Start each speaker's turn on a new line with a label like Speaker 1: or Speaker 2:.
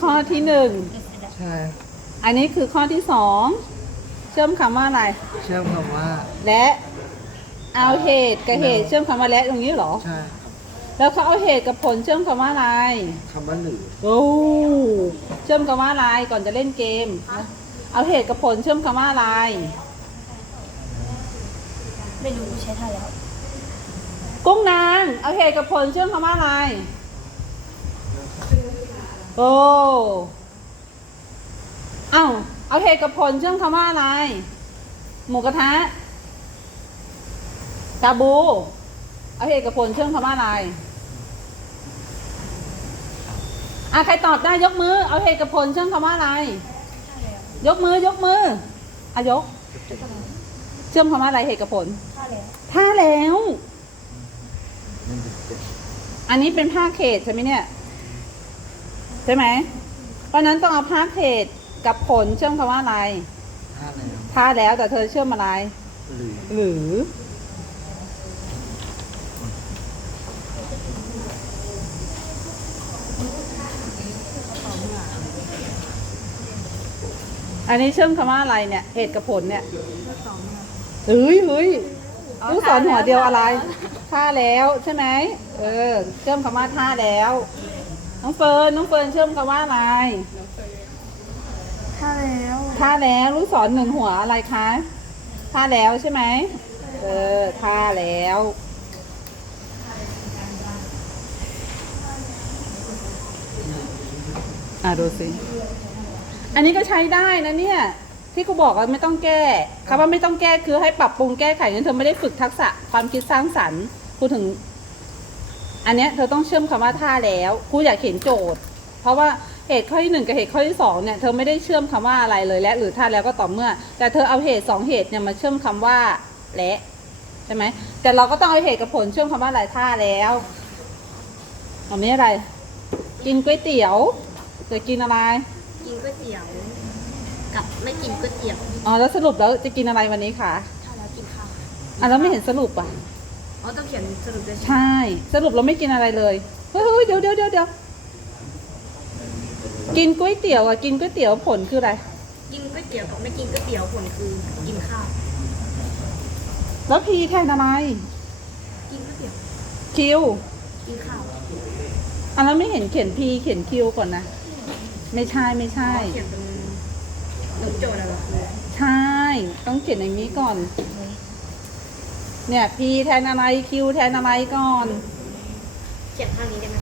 Speaker 1: ข้อที่หนึ่ง
Speaker 2: ใช่
Speaker 1: อันนี้คือข้อที่สองเชื่อมคำว่าอะไร
Speaker 2: เชื่อมคำว่า
Speaker 1: และเอาเหตุกับเหตุเชื่อมคำว่าและตรงนี้เหรอ
Speaker 2: ใช่ครับ
Speaker 1: แล้วเขาเอาเหตุกับผลเชื่อมคำว่าอะไร
Speaker 2: คำว่าหรือ
Speaker 1: โอ้เชื่อมคำว่าอะไรก่อนจะเล่นเกมนะเอาเหตุกับผลเชื่อมคำว่าอะไร
Speaker 3: ไม่รู้ใช้ท่าแล้ว
Speaker 1: กุ้งนางเอาเหตุกับผลเชื่อมคำว่าอะไรโอ้เอ้าเอาเหตุกับผลเชื่อมคำว่าอะไร หมูกระทะกาบูเอาเหตุกับผลเชื่อมคำว่าอะไรใครตอบได้ยกมือเอาเหตุกับผลเชื่อมคำว่าอะไร
Speaker 3: ท่าแล้ว
Speaker 1: ยกมือยกมือยกเชื่อมคำว่าอะไรเหตุกับผล
Speaker 3: ท่าแล้ว
Speaker 1: ท่าแล้ว อันนี้เป็นภาคเขตใช่ไหมเนี่ยใช่ไหมเพราะนั้นต้องเอาภาคเขตกับผลเชื่อมคำว่าอะไร
Speaker 2: ท่าแล้ว
Speaker 1: ท่าแล้วแต่เธอเชื่อมอะไร
Speaker 2: หรือ
Speaker 1: หรือ อันนี้เชื่อมคำว่าอะไรเนี่ยเหตุกับผลเนี่ยเฮ้ยลูกศรหัวเดียวอะไรท่าแล้วใช่ไหมเชื่อมคำว่าท่าแล้วน้องเฟิร์นเชื่อมคำว่าอะไร
Speaker 3: ท่าแล้ว
Speaker 1: ท่าแล้วลูกศรหนึ่งหัวอะไรคะท่าแล้วใช่ไหมท่าแล้วดูสิอันนี้ก็ใช้ได้นะเนี่ยที่กูบอกว่าไม่ต้องแก้คำว่าไม่ต้องแก้คือให้ปรับปรุงแก้ไขงั้นเธอไม่ได้ฝึกทักษะความคิดสร้างสรรค์พูดถึงอันเนี้ยเธอต้องเชื่อมคำว่าท่าแล้วครูอยากเห็นโจทย์เพราะว่าเหตุข้อที่หนึ่งกับเหตุข้อที่สองเนี่ยเธอไม่ได้เชื่อมคำว่าอะไรเลยและหรือท่าแล้วก็ต่อเมื่อแต่เธอเอาเหตุสองเหตุเนี่ยมาเชื่อมคำว่าและใช่ไหมแต่เราก็ต้องเอาเหตุกับผลเชื่อมคำว่าอะไรท่าแล้วอันนี้อะไรกินก๋วยเตี๋ยวจะกินอะไร
Speaker 3: กินก๋วยเตี๋ยวกับไม่กินก๋วยเตี๋ยว
Speaker 1: แล้วสรุปแล้วจะกินอะไรวันนี้คะ
Speaker 3: ท่าแล้วกินข้าว
Speaker 1: แล้วไม่เห็นสรุปอ่ะ
Speaker 3: อ๋อต้องเขียนสรุปด้วย
Speaker 1: ใช่ สรุปเราไม่กินอะไรเลยเฮ้ยเดี๋ยวกินก๋วยเตี๋ยวกินก๋วยเตี๋ยวผลคืออะไร
Speaker 3: กินก๋วยเตี๋ยวกับไม่กินก๋วยเตี๋ยวผลคือกินข้าว
Speaker 1: แล้วพีแทนอะไร
Speaker 3: กินก๋วยเตี๋ยว
Speaker 1: คิว
Speaker 3: กินข้าว
Speaker 1: แล้วไม่เห็นเขียนพีเขียนคิวก่อนนะไม่ใช่
Speaker 3: เขียนเป็นหนูโจทย์อะไรครู
Speaker 1: ใช่ต้องเขียนอย่างนี้ก่อน เนี่ยพีแทนอะไรคิวแทนอะไรก่อน
Speaker 3: เขียนข้างนี้ได้ไหม